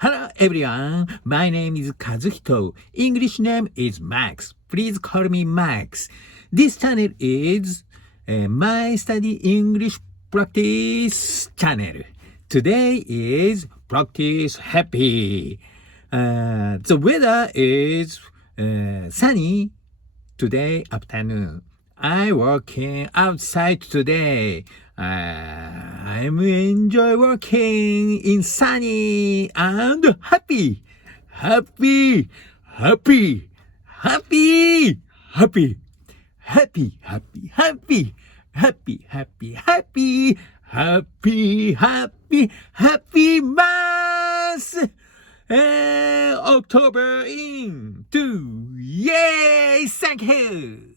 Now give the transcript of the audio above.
Hello everyone, my name is Kazuhito. English name is Max. Please call me Max. This channel is my study English practice channel. Today is practice happy. The weather is sunny today afternoon. I working outside today. I'm enjoy working in sunny and happy, happy, happy, happy, happy, happy, happy, happy, happy, happy, happy, happy, happy, happy month. October in 2. Yay! Thank you.